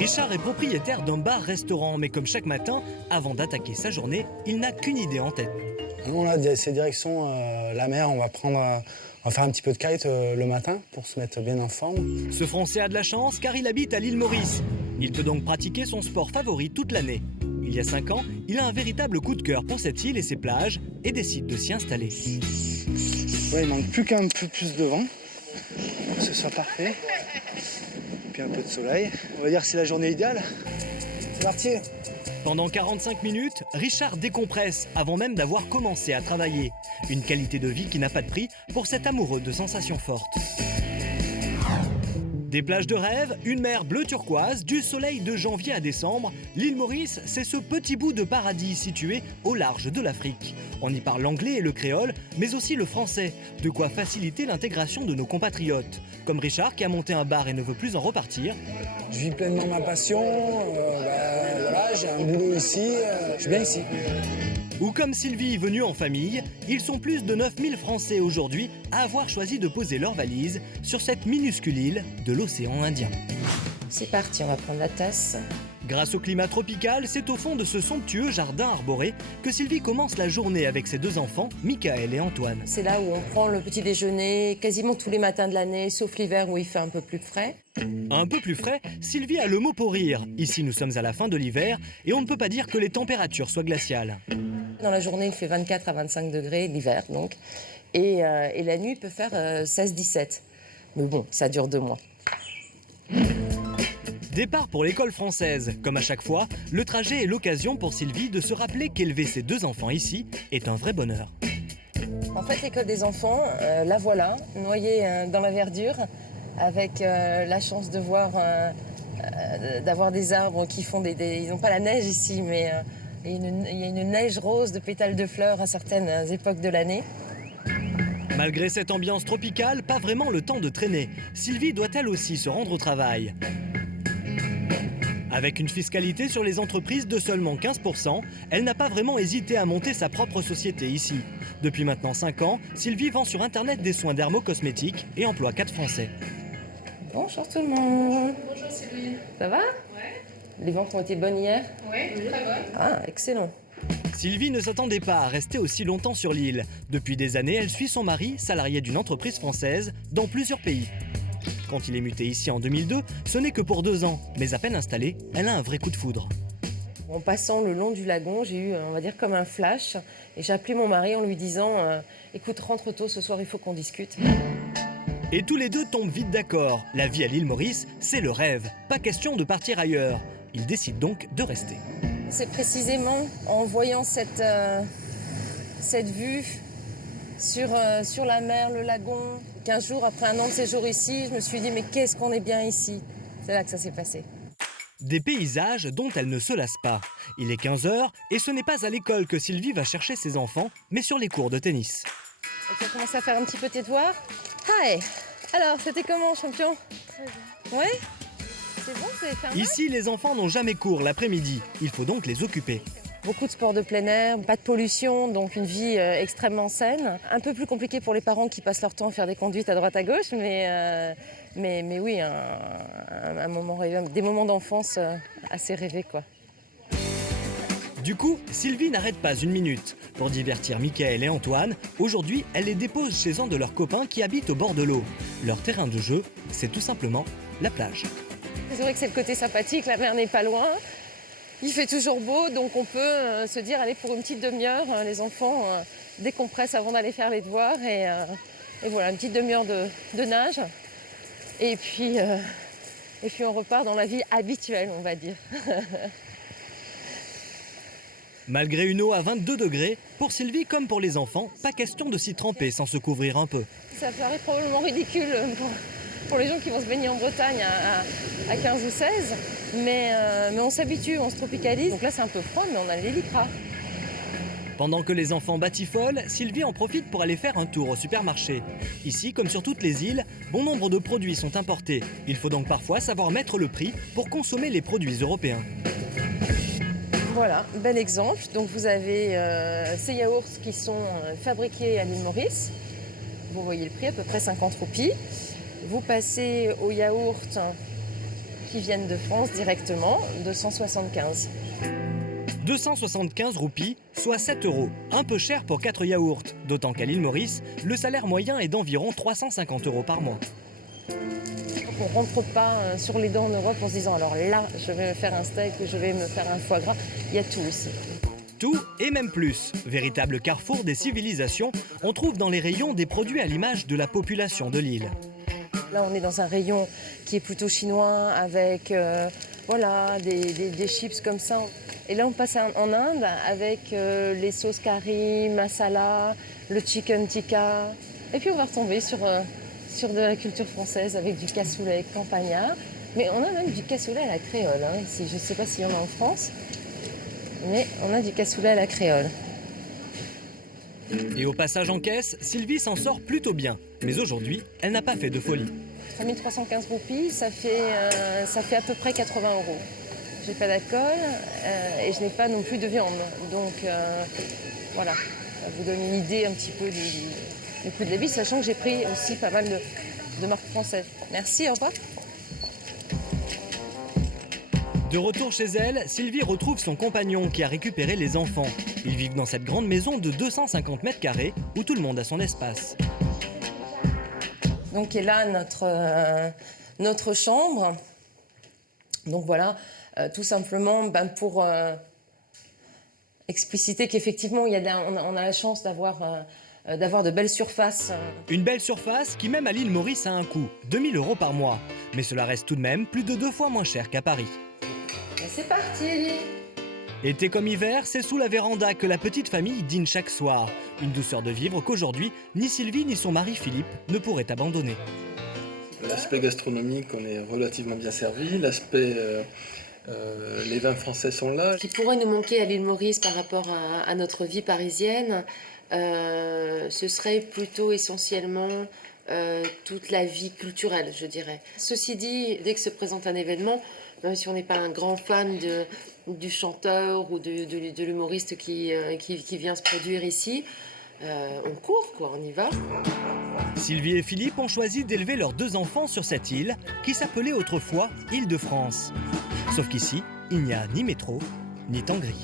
Richard est propriétaire d'un bar-restaurant, mais comme chaque matin, avant d'attaquer sa journée, il n'a qu'une idée en tête. Nous, là, c'est direction la mer. On va faire un petit peu de kite le matin pour se mettre bien en forme. Ce Français a de la chance car il habite à l'île Maurice. Il peut donc pratiquer son sport favori toute l'année. Il y a 5 ans, il a un véritable coup de cœur pour cette île et ses plages et décide de s'y installer. Ouais, il manque plus qu'un peu plus de vent pour que ce soit parfait. Puis un peu de soleil. On va dire que c'est la journée idéale. C'est parti. Pendant 45 minutes, Richard décompresse avant même d'avoir commencé à travailler. Une qualité de vie qui n'a pas de prix pour cet amoureux de sensations fortes. Des plages de rêve, une mer bleu turquoise, du soleil de janvier à décembre, l'île Maurice, c'est ce petit bout de paradis situé au large de l'Afrique. On y parle l'anglais et le créole, mais aussi le français, de quoi faciliter l'intégration de nos compatriotes. Comme Richard qui a monté un bar et ne veut plus en repartir. Je vis pleinement ma passion, voilà, j'ai un boulot ici, je suis bien ici. Ou comme Sylvie, venue en famille, ils sont plus de 9000 Français aujourd'hui à avoir choisi de poser leurs valises sur cette minuscule île de l'océan Indien. C'est parti, on va prendre la tasse. Grâce au climat tropical, c'est au fond de ce somptueux jardin arboré que Sylvie commence la journée avec ses 2 enfants, Michael et Antoine. C'est là où on prend le petit déjeuner quasiment tous les matins de l'année, sauf l'hiver où il fait un peu plus frais. Un peu plus frais, Sylvie a le mot pour rire. Ici, nous sommes à la fin de l'hiver et on ne peut pas dire que les températures soient glaciales. Dans la journée, il fait 24 à 25 degrés, l'hiver donc. Et la nuit, il peut faire 16-17. Mais bon, ça dure 2 mois. Départ pour l'école française. Comme à chaque fois, le trajet est l'occasion pour Sylvie de se rappeler qu'élever ses 2 enfants ici est un vrai bonheur. En fait, l'école des enfants, la voilà, noyée dans la verdure, avec la chance de voir, d'avoir des arbres qui font ils n'ont pas la neige ici, mais il y a une neige rose de pétales de fleurs à certaines époques de l'année. Malgré cette ambiance tropicale, pas vraiment le temps de traîner. Sylvie doit elle aussi se rendre au travail. Avec une fiscalité sur les entreprises de seulement 15%, elle n'a pas vraiment hésité à monter sa propre société ici. Depuis maintenant 5 ans, Sylvie vend sur Internet des soins dermocosmétiques et emploie 4 Français. Bonjour tout le monde. Bonjour Sylvie. Ça va? Ouais. Les ventes ont été bonnes hier? Ouais, très bonne. Ah, excellent. Sylvie ne s'attendait pas à rester aussi longtemps sur l'île. Depuis des années, elle suit son mari, salarié d'une entreprise française, dans plusieurs pays. Quand il est muté ici en 2002, ce n'est que pour 2 ans, mais à peine installée, elle a un vrai coup de foudre. En passant le long du lagon, j'ai eu, on va dire, comme un flash. Et j'ai appelé mon mari en lui disant écoute, rentre tôt, ce soir, il faut qu'on discute. Et tous les deux tombent vite d'accord. La vie à l'île Maurice, c'est le rêve. Pas question de partir ailleurs. Ils décident donc de rester. C'est précisément en voyant cette vue sur la mer, le lagon, qu'un jour, après 1 an de séjour ici, je me suis dit mais qu'est-ce qu'on est bien ici. C'est là que ça s'est passé. Des paysages dont elle ne se lasse pas. Il est 15h et ce n'est pas à l'école que Sylvie va chercher ses enfants, mais sur les cours de tennis. Et tu as commencé à faire un petit peu tes devoirs? Hi. Alors, c'était comment, champion? Très bien. Ouais? C'est bon, c'est fait un match? Ici, les enfants n'ont jamais cours l'après-midi. Il faut donc les occuper. Beaucoup de sports de plein air, pas de pollution, donc une vie extrêmement saine. Un peu plus compliqué pour les parents qui passent leur temps à faire des conduites à droite à gauche, mais oui, des moments d'enfance assez rêvés, quoi. Du coup, Sylvie n'arrête pas une minute. Pour divertir Michael et Antoine, aujourd'hui, elle les dépose chez un de leurs copains qui habitent au bord de l'eau. Leur terrain de jeu, c'est tout simplement la plage. C'est vrai que c'est le côté sympathique, la mer n'est pas loin. Il fait toujours beau, donc on peut se dire, allez, pour une petite demi-heure, les enfants décompressent avant d'aller faire les devoirs. Et voilà, une petite demi-heure de nage. Et puis on repart dans la vie habituelle, on va dire. Malgré une eau à 22 degrés, pour Sylvie comme pour les enfants, pas question de s'y tremper sans se couvrir un peu. Ça paraît probablement ridicule pour les gens qui vont se baigner en Bretagne à 15 ou 16, mais on s'habitue, on se tropicalise. Donc là c'est un peu froid, mais on a les lycras. Pendant que les enfants batifolent, Sylvie en profite pour aller faire un tour au supermarché. Ici, comme sur toutes les îles, bon nombre de produits sont importés. Il faut donc parfois savoir mettre le prix pour consommer les produits européens. Voilà, bel exemple. Donc vous avez ces yaourts qui sont fabriqués à l'île Maurice. Vous voyez le prix, à peu près 50 roupies. Vous passez aux yaourts qui viennent de France directement, 275. 275 roupies, soit 7 €, un peu cher pour 4 yaourts, d'autant qu'à l'île Maurice, le salaire moyen est d'environ 350 € par mois. On ne rentre pas sur les dents en Europe en se disant alors là, je vais me faire un steak, je vais me faire un foie gras. Il y a tout ici. Tout et même plus. Véritable carrefour des civilisations, on trouve dans les rayons des produits à l'image de la population de l'île. Là, on est dans un rayon qui est plutôt chinois avec voilà, des chips comme ça. Et là, on passe en Inde avec les sauces curry, masala, le chicken tikka. Et puis, on va retomber sur de la culture française avec du cassoulet campagnard. Mais on a même du cassoulet à la créole ici. Je ne sais pas s'il y en a en France, mais on a du cassoulet à la créole. Et au passage en caisse, Sylvie s'en sort plutôt bien. Mais aujourd'hui, elle n'a pas fait de folie. 3315 roupies, ça fait à peu près 80 €. J'ai pas d'alcool et je n'ai pas non plus de viande. Donc voilà, ça vous donne une idée un petit peu du coût de la vie, sachant que j'ai pris aussi pas mal de marques françaises. Merci, au revoir. De retour chez elle, Sylvie retrouve son compagnon qui a récupéré les enfants. Ils vivent dans cette grande maison de 250 mètres carrés où tout le monde a son espace. Donc est là notre chambre. Donc voilà, tout simplement pour expliciter qu'effectivement on a la chance d'avoir de belles surfaces. Une belle surface qui même à l'île Maurice a un coût, 2000 € par mois. Mais cela reste tout de même plus de 2 fois moins cher qu'à Paris. Et c'est parti! Été comme hiver, c'est sous la véranda que la petite famille dîne chaque soir. Une douceur de vivre qu'aujourd'hui, ni Sylvie ni son mari Philippe ne pourraient abandonner. L'aspect gastronomique, on est relativement bien servi. L'aspect, les vins français sont là. Ce qui pourrait nous manquer à l'île Maurice par rapport à notre vie parisienne, ce serait plutôt essentiellement toute la vie culturelle, je dirais. Ceci dit, dès que se présente un événement, même si on n'est pas un grand fan du chanteur ou de l'humoriste qui vient se produire ici, on court, quoi, on y va. Sylvie et Philippe ont choisi d'élever leurs 2 enfants sur cette île qui s'appelait autrefois Île-de-France. Sauf qu'ici, il n'y a ni métro, ni temps gris.